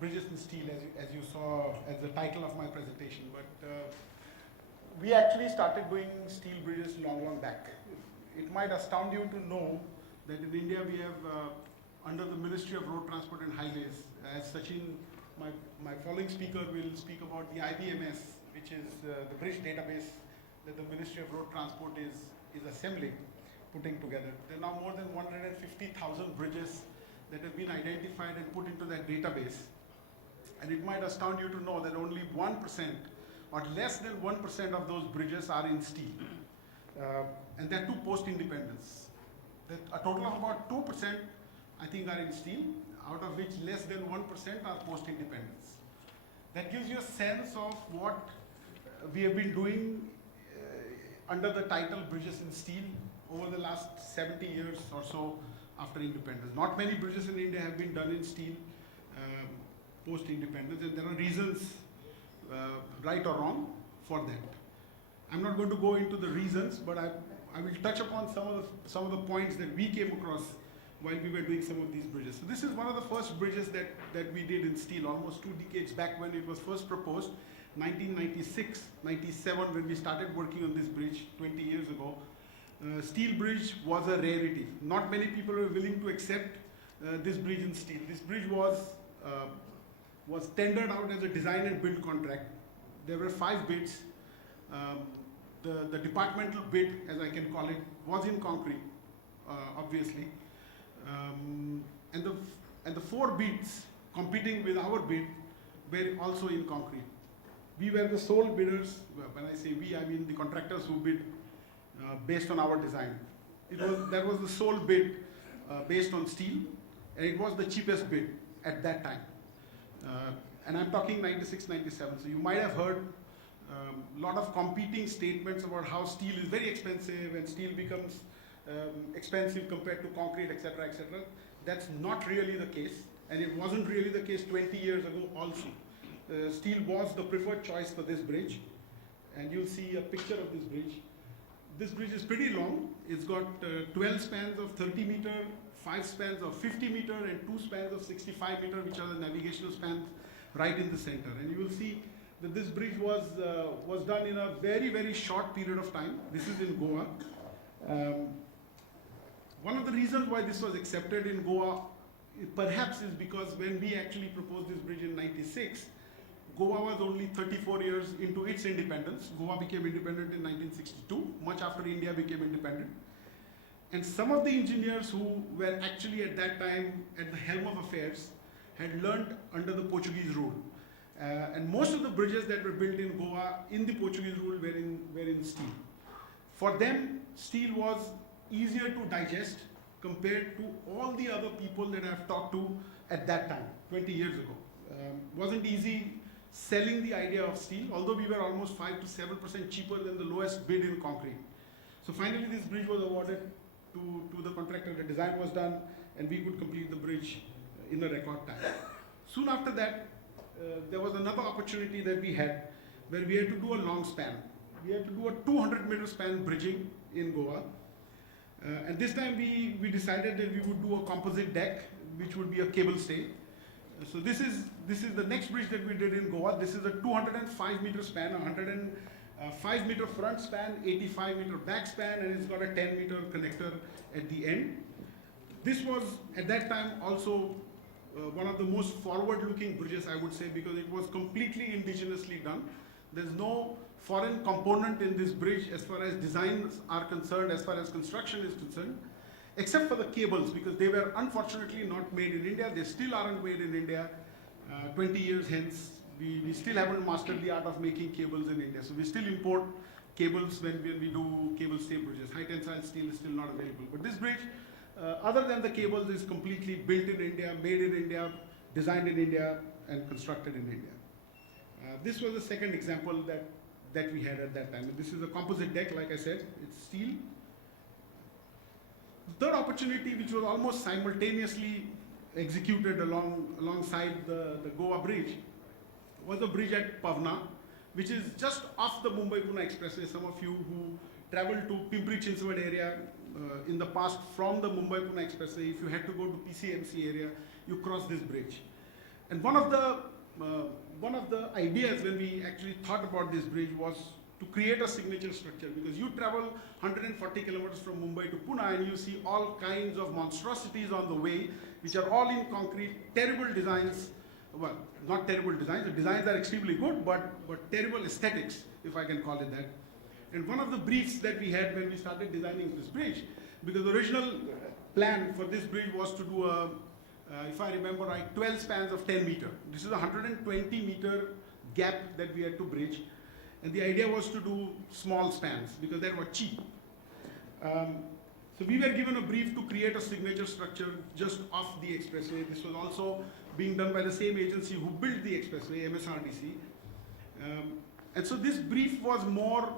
bridges in steel, as you saw as the title of my presentation. But we actually started doing steel bridges long back. It might astound you to know that in India we have, under the Ministry of Road Transport and Highways, as Sachin, my following speaker will speak about the IBMS, which is the bridge database that the Ministry of Road Transport is assembling, putting together. There are now more than 150,000 bridges that have been identified and put into that database. And it might astound you to know that only 1% or less than 1% of those bridges are in steel. And that too post-independence. A total of about 2%, I think, are in steel, out of which less than 1% are post-independence. That gives you a sense of what we have been doing under the title Bridges in Steel over the last 70 years or so after independence. Not many bridges in India have been done in steel post-independence, and there are reasons, right or wrong, for that. I'm not going to go into the reasons, but I will touch upon some of the points that we came across while we were doing some of these bridges. So this is one of the first bridges that we did in steel, almost 2 decades back when it was first proposed, 1996, 97, when we started working on this bridge 20 years ago. Steel bridge was a rarity. Not many people were willing to accept this bridge in steel. This bridge was tendered out as a design and build contract. There were 5 bids. The departmental bid, as I can call it, was in concrete, obviously. And the 4 bids competing with our bid were also in concrete. We were the sole bidders. When I say we, I mean the contractors who bid based on our design. That was the sole bid based on steel, and it was the cheapest bid at that time. And I'm talking 96, 97. So you might have heard a lot of competing statements about how steel is very expensive and steel becomes expensive compared to concrete, etc., etc. That's not really the case, and it wasn't really the case 20 years ago also. Steel was the preferred choice for this bridge, and you'll see a picture of this bridge. This bridge is pretty long. It's got 12 spans of 30 meter, 5 spans of 50 meter, and 2 spans of 65 meter, which are the navigational spans right in the center. And you will see that this bridge was done in a very short period of time. This is in Goa. One of the reasons why this was accepted in Goa perhaps is because when we actually proposed this bridge in 96, Goa was only 34 years into its independence. Goa became independent in 1962, much after India became independent. And some of the engineers who were actually at that time at the helm of affairs had learned under the Portuguese rule. And most of the bridges that were built in Goa in the Portuguese rule were in steel. For them, steel was easier to digest compared to all the other people that I've talked to at that time, 20 years ago. Wasn't easy selling the idea of steel, although we were almost 5 to 7% cheaper than the lowest bid in concrete. So finally this bridge was awarded to the contractor. The design was done, and we could complete the bridge in a record time. Soon after that, there was another opportunity that we had where we had to do a long span. We had to do a 200-meter span bridging in Goa. And this time we decided that we would do a composite deck, which would be a cable stay. So this is the next bridge that we did in Goa. This is a 205-meter span, 105-meter front span, 85-meter back span, and it's got a 10-meter connector at the end. This was, at that time, also one of the most forward-looking bridges, I would say, because it was completely indigenously done. There's no foreign component in this bridge as far as designs are concerned, as far as construction is concerned, except for the cables, because they were unfortunately not made in India. They still aren't made in India. 20 years hence, we still haven't mastered the art of making cables in India. So we still import cables when we do cable stay bridges. High tensile steel is still not available. But this bridge, other than the cables, is completely built in India, made in India, designed in India, and constructed in India. This was the second example that we had at that time. This is a composite deck, like I said, it's steel. The third opportunity, which was almost simultaneously executed alongside the Goa bridge, was a bridge at Pavna, which is just off the Mumbai-Pune Expressway. Some of you who traveled to Pimpri-Chinchwad area in the past from the Mumbai-Pune Expressway, if you had to go to PCMC area, you cross this bridge. And one of the ideas when we actually thought about this bridge was to create a signature structure, because you travel 140 kilometers from Mumbai to Pune and you see all kinds of monstrosities on the way, which are all in concrete, terrible designs. Well, not terrible designs, the designs are extremely good, but terrible aesthetics, if I can call it that. And one of the briefs that we had when we started designing this bridge, because the original plan for this bridge was to do if I remember right, 12 spans of 10 meter. This is a 120 meter gap that we had to bridge. And the idea was to do small spans because they were cheap. So we were given a brief to create a signature structure just off the expressway. This was also being done by the same agency who built the expressway, MSRDC. And so this brief was more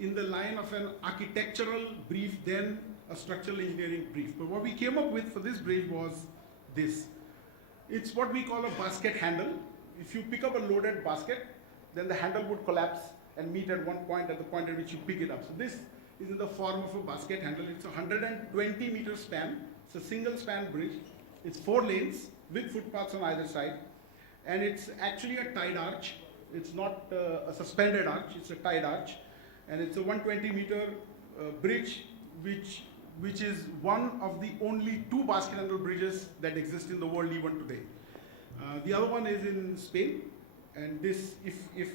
in the line of an architectural brief than a structural engineering brief. But what we came up with for this bridge was this. It's what we call a basket handle. If you pick up a loaded basket, then the handle would collapse and meet at one point at the point at which you pick it up. So this is in the form of a basket handle. It's a 120 meter span. It's a single span bridge. It's 4 lanes with footpaths on either side. And it's actually a tied arch. It's not a suspended arch, it's a tied arch. And it's a 120 meter bridge which is one of the only 2 basket handle bridges that exist in the world even today. The other one is in Spain. And this, if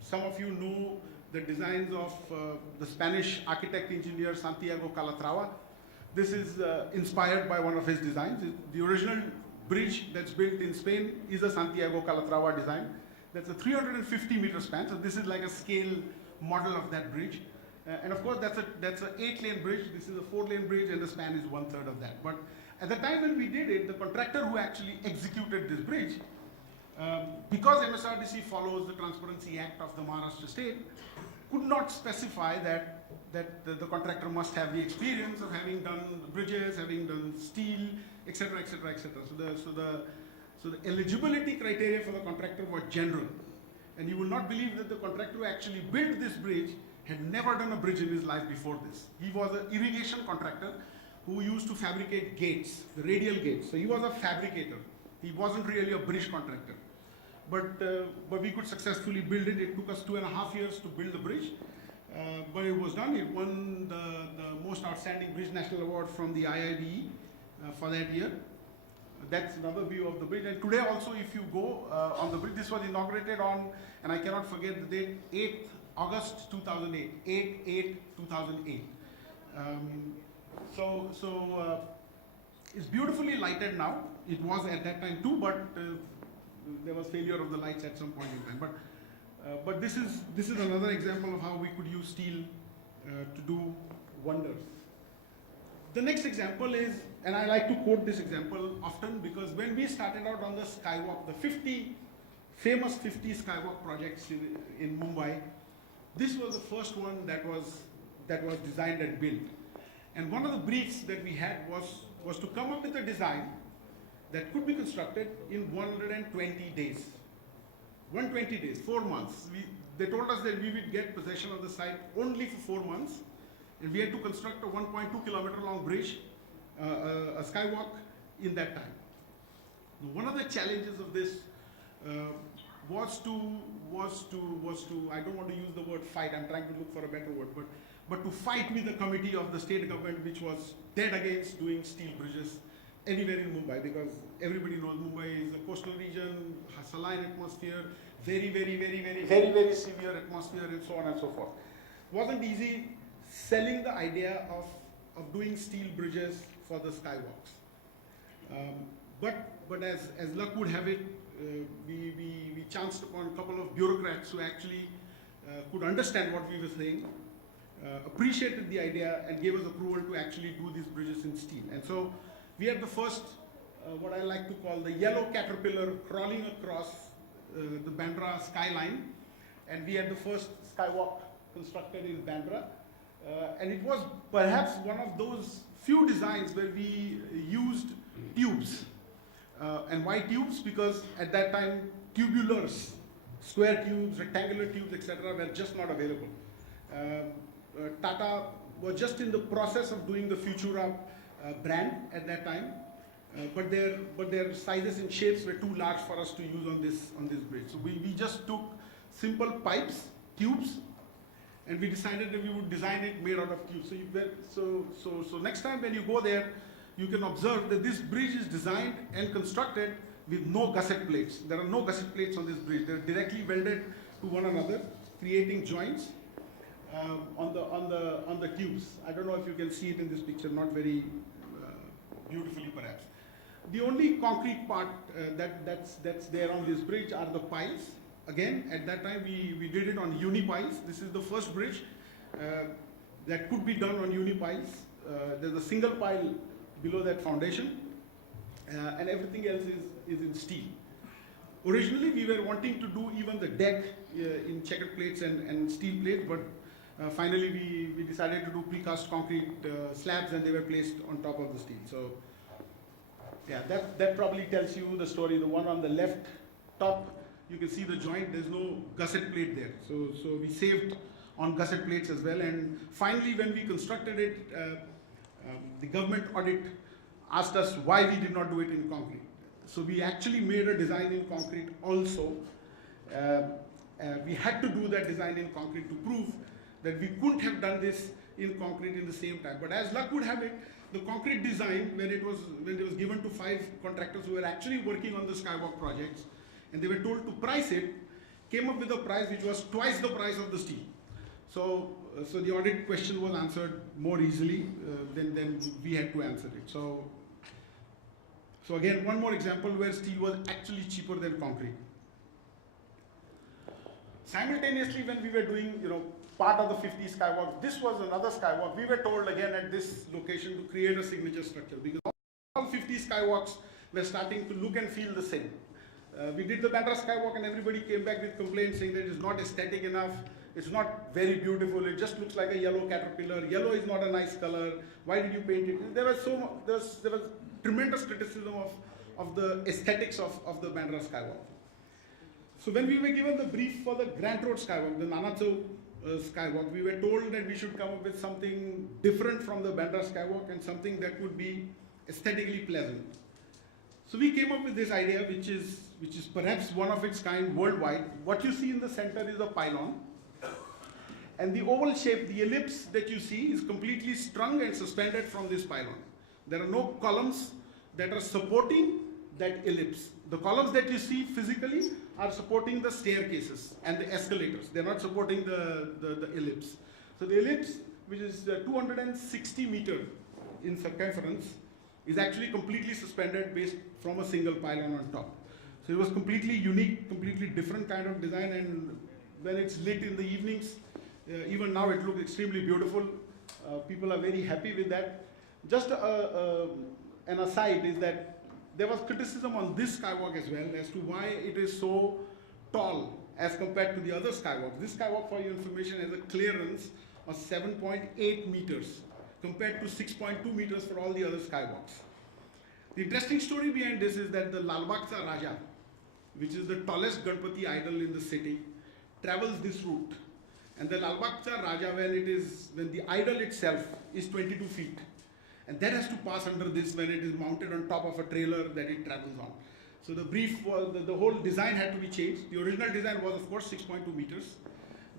some of you know the designs of the Spanish architect engineer Santiago Calatrava, this is inspired by one of his designs. The original bridge that's built in Spain is a Santiago Calatrava design. That's a 350 meter span, so this is like a scale model of that bridge. And of course that's an 8-lane bridge, this is a 4-lane bridge, and the span is 1/3 of that. But at the time when we did it, the contractor who actually executed this bridge, because MSRDC follows the Transparency Act of the Maharashtra state, could not specify that the contractor must have the experience of having done bridges, having done steel, etc., etc., etc. So the eligibility criteria for the contractor was general. And you will not believe that the contractor who actually built this bridge had never done a bridge in his life before this. He was an irrigation contractor who used to fabricate gates, the radial gates. So he was a fabricator. He wasn't really a bridge contractor. But we could successfully build it. It took us 2.5 years to build the bridge. But it was done. It won the most outstanding bridge national award from the IIBE for that year. That's another view of the bridge. And today also, if you go on the bridge, this was inaugurated on, and I cannot forget the date, 8th August 2008, 8/8/2008. It's beautifully lighted now. It was at that time too, but there was failure of the lights at some point in time. But this is another example of how we could use steel to do wonders. The next example is, and I like to quote this example often, because when we started out on the Skywalk, the famous 50 Skywalk projects in Mumbai, this was the first one that was designed and built. And one of the briefs that we had was to come up with a design that could be constructed in 120 days. 120 days, 4 months. They told us that we would get possession of the site only for 4 months, and we had to construct a 1.2 kilometer long bridge, a skywalk, in that time. Now, one of the challenges of this was to I don't want to use the word fight. I'm trying to look for a better word, but to fight with the committee of the state government, which was dead against doing steel bridges anywhere in Mumbai, because everybody knows Mumbai is a coastal region, saline atmosphere, very severe atmosphere, and so on and so forth. It wasn't easy selling the idea of doing steel bridges for the skywalks. But as luck would have it, we chanced upon a couple of bureaucrats who actually could understand what we were saying, appreciated the idea, and gave us approval to actually do these bridges in steel. And so we had the first, what I like to call the yellow caterpillar crawling across the Bandra skyline, and we had the first skywalk constructed in Bandra. And it was perhaps one of those few designs where we used tubes. And why tubes? Because at that time, tubulars, square tubes, rectangular tubes, etc., were just not available. Tata was just in the process of doing the Futura brand at that time. but their sizes and shapes were too large for us to use on this bridge. So we just took simple pipes, tubes, and we decided that we would design it made out of tubes. So next time when you go there, you can observe that this bridge is designed and constructed with no gusset plates. There are no gusset plates on this bridge. They're directly welded to one another, creating joints on the tubes. I don't know if you can see it in this picture, not very beautifully perhaps. The only concrete part that's there on this bridge are the piles. Again, at that time we did it on uni-piles. This is the first bridge that could be done on uni-piles. There's a single pile below that foundation, and everything else is in steel. Originally, we were wanting to do even the deck in checkered plates and steel plates, but finally we decided to do precast concrete slabs, and they were placed on top of the steel. So, yeah, that probably tells you the story. The one on the left top, you can see the joint. There's no gusset plate there. So we saved on gusset plates as well. And finally, when we constructed it, the government audit asked us why we did not do it in concrete. So we actually made a design in concrete also. We had to do that design in concrete to prove that we couldn't have done this in concrete in the same time. But as luck would have it, the concrete design, when it was given to 5 contractors who were actually working on the Skywalk projects, and they were told to price it, came up with a price which was twice the price of the steel. So the audit question was answered more easily than we had to answer it. So again, one more example where steel was actually cheaper than concrete. Simultaneously, when we were doing, part of the 50 Skywalk, this was another Skywalk. We were told again at this location to create a signature structure because all 50 Skywalks were starting to look and feel the same. We did the Bandra Skywalk and everybody came back with complaints saying that it is not aesthetic enough, it's not very beautiful, it just looks like a yellow caterpillar, yellow is not a nice color, why did you paint it? There was tremendous criticism of the aesthetics of the Bandra Skywalk. So when we were given the brief for the Grant Road Skywalk, the Nanachau Skywalk, we were told that we should come up with something different from the Bandra Skywalk and something that would be aesthetically pleasant. So we came up with this idea, which is perhaps one of its kind worldwide. What you see in the center is a pylon, and the oval shape, the ellipse that you see, is completely strung and suspended from this pylon. There are no columns that are supporting that ellipse. The columns that you see physically are supporting the staircases and the escalators. They're not supporting the ellipse. So the ellipse, which is 260 meters in circumference, is actually completely suspended based from a single pylon on top. So it was completely unique, completely different kind of design, and when it's lit in the evenings, even now it looks extremely beautiful. People are very happy with that. Just an aside is that there was criticism on this Skywalk as well as to why it is so tall as compared to the other Skywalks. This Skywalk, for your information, has a clearance of 7.8 meters compared to 6.2 meters for all the other Skywalks. The interesting story behind this is that the Lalbaghcha Raja, which is the tallest Ganpati idol in the city, travels this route. And the Lalbaghcha Raja, when the idol itself is 22 feet, and that has to pass under this when it is mounted on top of a trailer that it travels on. So the brief was, the whole design had to be changed. The original design was, of course, 6.2 meters.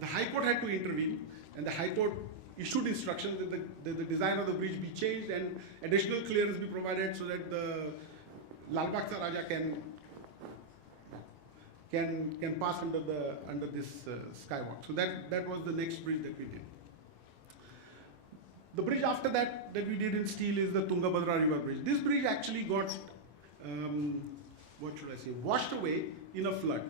The High Court had to intervene, and the High Court issued instructions that the design of the bridge be changed and additional clearance be provided so that the Lalbaghcha Raja can pass under this Skywalk. So that was the next bridge that we did. The bridge after that we did in steel is the Tungabhadra River Bridge. This bridge actually got, washed away in a flood.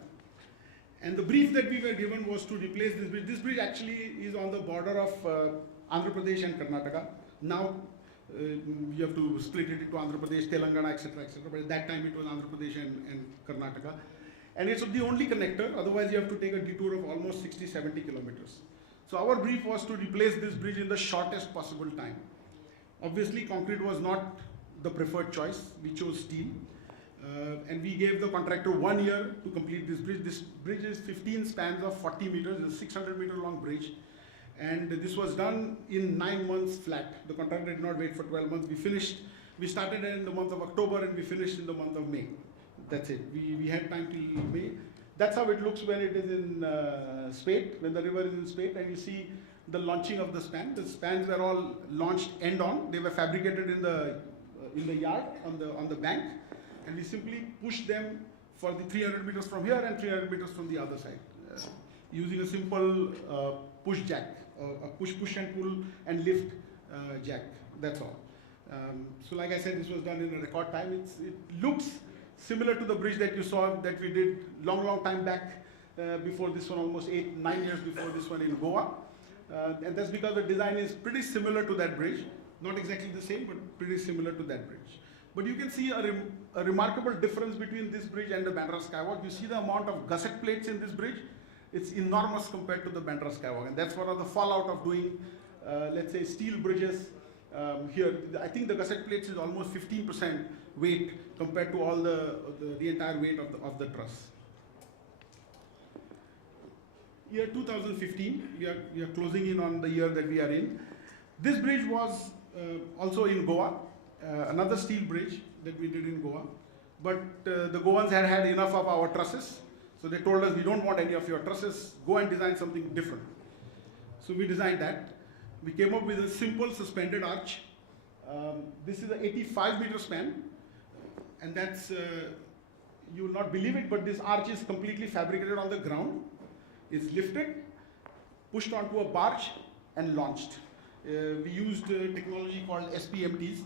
And the brief that we were given was to replace this bridge. This bridge actually is on the border of Andhra Pradesh and Karnataka. Now you have to split it into Andhra Pradesh, Telangana, etc., etc. But at that time it was Andhra Pradesh and Karnataka. And it's the only connector, otherwise you have to take a detour of almost 60-70 kilometers. So our brief was to replace this bridge in the shortest possible time. Obviously, concrete was not the preferred choice. We chose steel. And we gave the contractor 1 year to complete this bridge. This bridge is 15 spans of 40 meters. It's a 600-meter long bridge. And this was done in 9 months flat. The contractor did not wait for 12 months. We finished We started in the month of October and we finished in the month of May. That's it. We had time till May. That's how it looks when it is in spate, when the river is in spate, and you see the launching of the span. The spans were all launched end on. They were fabricated in the yard on the bank, and we simply pushed them for the 300 meters from here and 300 meters from the other side, using a simple push jack, a push and pull and lift jack. That's all. So like I said, this was done in a record time. It looks similar to the bridge that you saw that we did long time back, before this one, almost 8-9 years before this one in Goa. And that's because the design is pretty similar to that bridge. Not exactly the same, but pretty similar to that bridge. But you can see a remarkable difference between this bridge and the Bandra Skywalk. You see the amount of gusset plates in this bridge. It's enormous compared to the Bandra Skywalk. And that's one of the fallout of doing, let's say, steel bridges here. I think the gusset plates is almost 15% weight compared to all the entire weight of the truss. Year 2015, we are closing in on the year that we are in. This bridge was also in Goa, another steel bridge that we did in Goa. But the Goans had had enough of our trusses, so they told us, we don't want any of your trusses, go and design something different. So we designed that. We came up with a simple suspended arch. This is an 85-meter span, and that's, you will not believe it, but this arch is completely fabricated on the ground. It's lifted, pushed onto a barge, and launched. We used technology called SPMTs,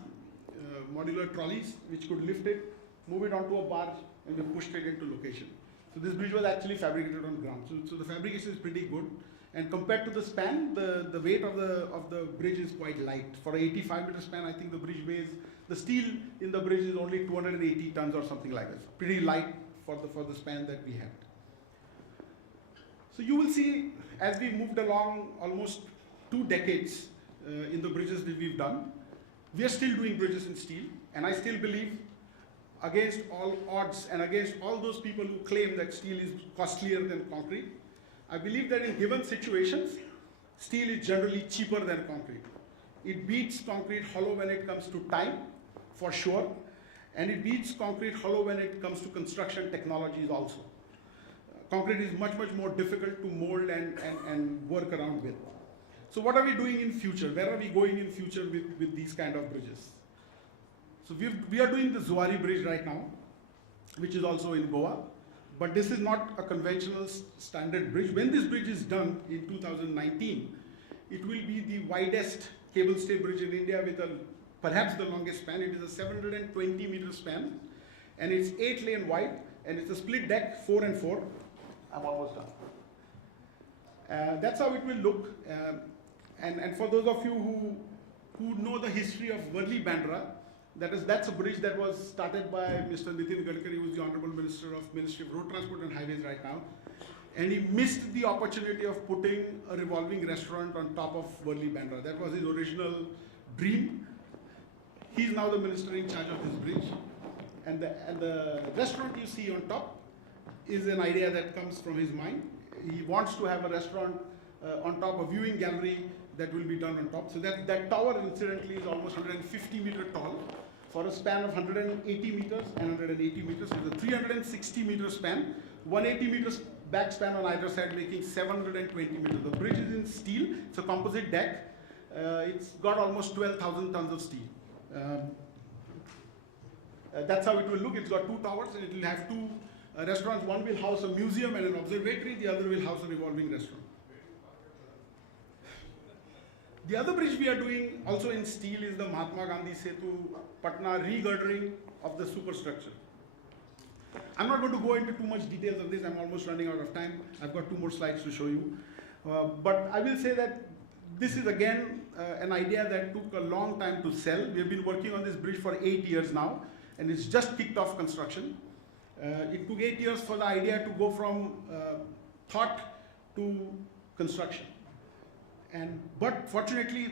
modular trolleys, which could lift it, move it onto a barge, and we pushed it into location. So this bridge was actually fabricated on ground. So the fabrication is pretty good. And compared to the span, the weight of the bridge is quite light. For an 85-meter span, I think the bridge weighs, the steel in the bridge is only 280 tons or something like this. Pretty light for the span that we had. So you will see, as we moved along almost 2 decades in the bridges that we've done, we are still doing bridges in steel, and I still believe, against all odds and against all those people who claim that steel is costlier than concrete, I believe that in given situations, steel is generally cheaper than concrete. It beats concrete hollow when it comes to time, for sure, and it beats concrete hollow when it comes to construction technologies also. Concrete is much more difficult to mold and work around with. So what are we doing in future? Where are we going in future with these kind of bridges? So we are doing the Zuari Bridge right now, which is also in Goa. But this is not a conventional standard bridge. When this bridge is done in 2019, it will be the widest cable stay bridge in India with perhaps the longest span. It is a 720-meter span, and it's 8-lane wide, and it's a split deck, 4 and 4. I'm almost done. That's how it will look. And for those of you who know the history of Worli Bandra, that's a bridge that was started by Mr. Nitin Gadkari, who is the Honorable Minister of Ministry of Road Transport and Highways right now. And he missed the opportunity of putting a revolving restaurant on top of Worli Bandra. That was his original dream. He's now the minister in charge of this bridge. And the restaurant you see on top is an idea that comes from his mind. He wants to have a restaurant on top, a viewing gallery that will be done on top. So that tower, incidentally, is almost 150-meter tall for a span of 180 meters and 180 meters. It's a 360-meter span, 180 meters back span on either side, making 720 meters. The bridge is in steel. It's a composite deck. It's got almost 12,000 tons of steel. That's how it will look. It's got 2 towers, and it will have 2 restaurants. One will house a museum and an observatory. The other will house a revolving restaurant. The other bridge we are doing also in steel is the Mahatma Gandhi Setu Patna regirdering of the superstructure. I'm not going to go into too much details of this. I'm almost running out of time. I've got 2 more slides to show you. But I will say that this is again an idea that took a long time to sell. We have been working on this bridge for 8 years now, and it's just kicked off construction. It took 8 years for the idea to go from thought to construction. But fortunately,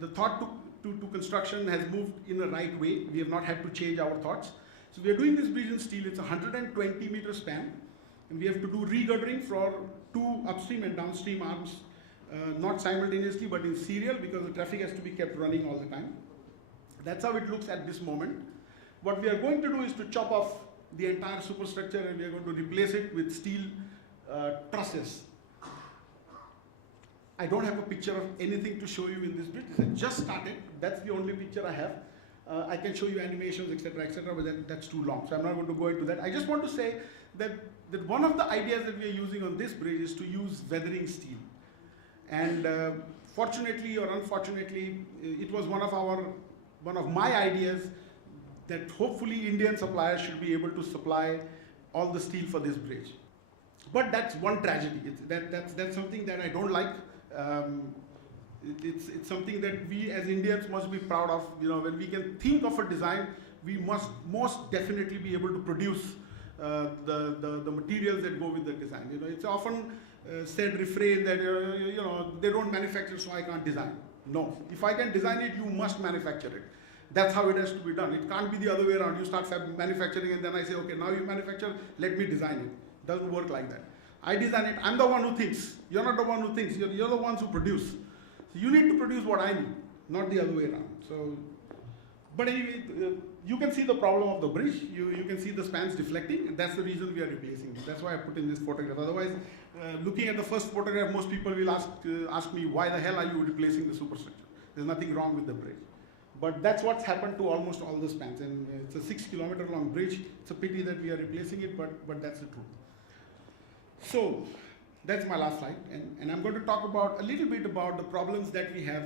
the thought to construction has moved in the right way. We have not had to change our thoughts. So we are doing this bridge in steel. It's a 120-meter span, and we have to do regirdering for 2 upstream and downstream arms, not simultaneously but in serial, because the traffic has to be kept running all the time. That's how it looks at this moment. What we are going to do is to chop off the entire superstructure, and we are going to replace it with steel trusses. I don't have a picture of anything to show you in this bridge. I just started. That's the only picture I have. I can show you animations, etc., but that's too long. So I'm not going to go into that. I just want to say that one of the ideas that we are using on this bridge is to use weathering steel. And fortunately or unfortunately, it was one of my ideas that hopefully Indian suppliers should be able to supply all the steel for this bridge. But that's one tragedy. That's something that I don't like. It's something that we as Indians must be proud of. You know, when we can think of a design, we must most definitely be able to produce the materials that go with the design. You know, it's often said refrain that you know, they don't manufacture, so I can't design. No, if I can design it, you must manufacture it. That's how it has to be done. It can't be the other way around. You start manufacturing and then I say, okay, now you manufacture, let me design it. Doesn't work like that. I design it, I'm the one who thinks. You're not the one who thinks, you're the ones who produce. So you need to produce what I need, not the other way around. So, but anyway, you can see the problem of the bridge. You can see the spans deflecting, and that's the reason we are replacing it. That's why I put in this photograph. Otherwise, looking at the first photograph, most people will ask me, why the hell are you replacing the superstructure? There's nothing wrong with the bridge. But that's what's happened to almost all the spans. And it's a 6-kilometer long bridge. It's a pity that we are replacing it, but that's the truth. So that's my last slide. And I'm going to talk about a little bit about the problems that we have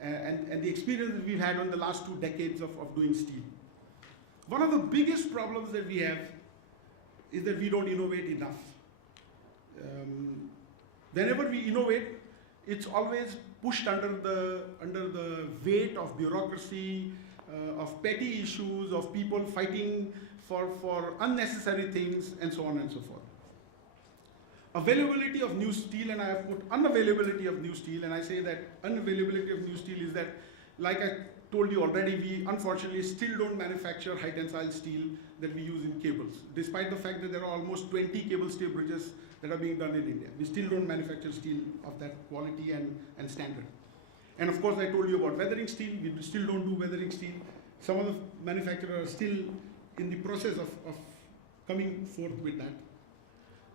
and the experience we've had on the last 2 decades of doing steel. One of the biggest problems that we have is that we don't innovate enough. Whenever we innovate, it's always pushed under the weight of bureaucracy, of petty issues, of people fighting for unnecessary things, and so on and so forth. Availability of new steel, and I have put unavailability of new steel, and I say that unavailability of new steel is that, like I told you already, we unfortunately still don't manufacture high tensile steel that we use in cables, despite the fact that there are almost 20 cable stay bridges that are being done in India. We still don't manufacture steel of that quality and standard. And of course, I told you about weathering steel. We still don't do weathering steel. Some of the manufacturers are still in the process of coming forth with that.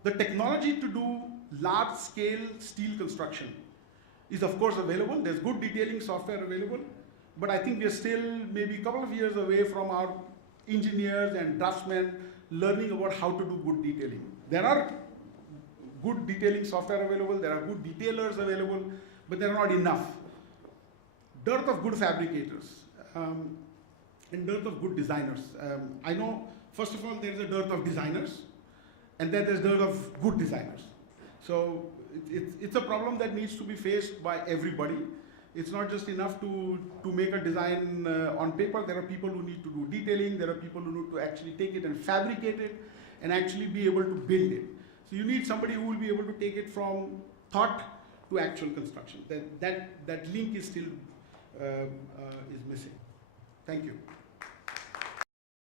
The technology to do large-scale steel construction is of course available. There's good detailing software available, but I think we're still maybe a couple of years away from our engineers and draftsmen learning about how to do good detailing. There are good detailing software available, there are good detailers available, but there are not enough. Dearth of good fabricators and dearth of good designers. I know, first of all, there is a dearth of designers, and then there's dearth of good designers. So it's a problem that needs to be faced by everybody. It's not just enough to make a design on paper. There are people who need to do detailing. There are people who need to actually take it and fabricate it and actually be able to build it. So you need somebody who will be able to take it from thought to actual construction. That link is still is missing. Thank you.